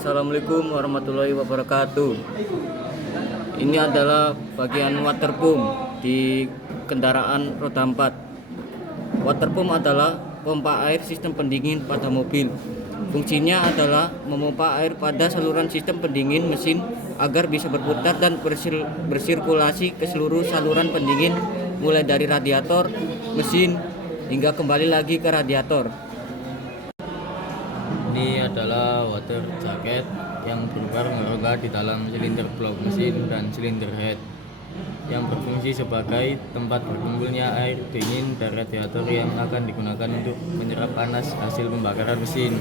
Assalamualaikum warahmatullahi wabarakatuh. Ini adalah bagian water pump di kendaraan roda 4. Water pump adalah pompa air sistem pendingin pada mobil. Fungsinya adalah memompa air pada saluran sistem pendingin mesin agar bisa berputar dan bersirkulasi ke seluruh saluran pendingin, mulai dari radiator, mesin, hingga kembali lagi ke radiator. Ini adalah water jacket yang berongga di dalam silinder blok mesin dan silinder head yang berfungsi sebagai tempat berkumpulnya air dingin dari radiator yang akan digunakan untuk menyerap panas hasil pembakaran mesin.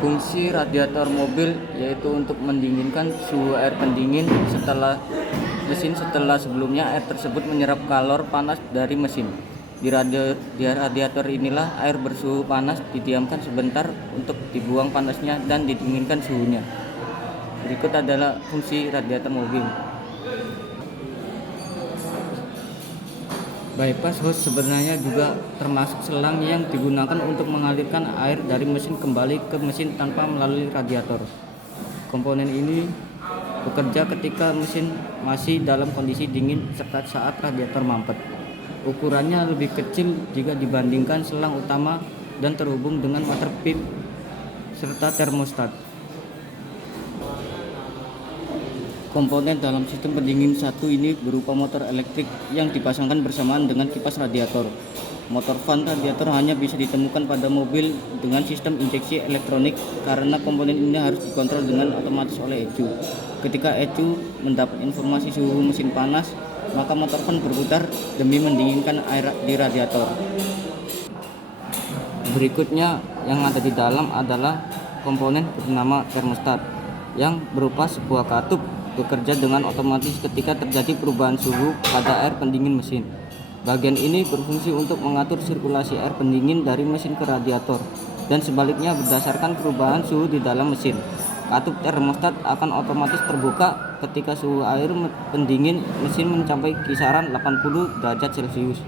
Fungsi radiator mobil yaitu untuk mendinginkan suhu air pendingin setelah sebelumnya air tersebut menyerap kalor panas dari mesin. Di radiator inilah air bersuhu panas didiamkan sebentar untuk dibuang panasnya dan didinginkan suhunya. Berikut adalah fungsi radiator mobil. Bypass hose sebenarnya juga termasuk selang yang digunakan untuk mengalirkan air dari mesin kembali ke mesin tanpa melalui radiator. Komponen ini bekerja ketika mesin masih dalam kondisi dingin serta saat radiator mampet. Ukurannya lebih kecil jika dibandingkan selang utama dan terhubung dengan water pipe serta termostat. Komponen dalam sistem pendingin satu ini berupa motor elektrik yang dipasangkan bersamaan dengan kipas radiator. Motor fan radiator hanya bisa ditemukan pada mobil dengan sistem injeksi elektronik karena komponen ini harus dikontrol dengan otomatis oleh ECU. Ketika ECU mendapat informasi suhu mesin panas, maka motor fan berputar demi mendinginkan air di radiator. Berikutnya yang ada di dalam adalah komponen bernama termostat yang berupa sebuah katup bekerja dengan otomatis ketika terjadi perubahan suhu pada air pendingin mesin. Bagian ini berfungsi untuk mengatur sirkulasi air pendingin dari mesin ke radiator dan sebaliknya berdasarkan perubahan suhu di dalam mesin. Katup termostat akan otomatis terbuka ketika suhu air pendingin mesin mencapai kisaran 80 derajat Celcius.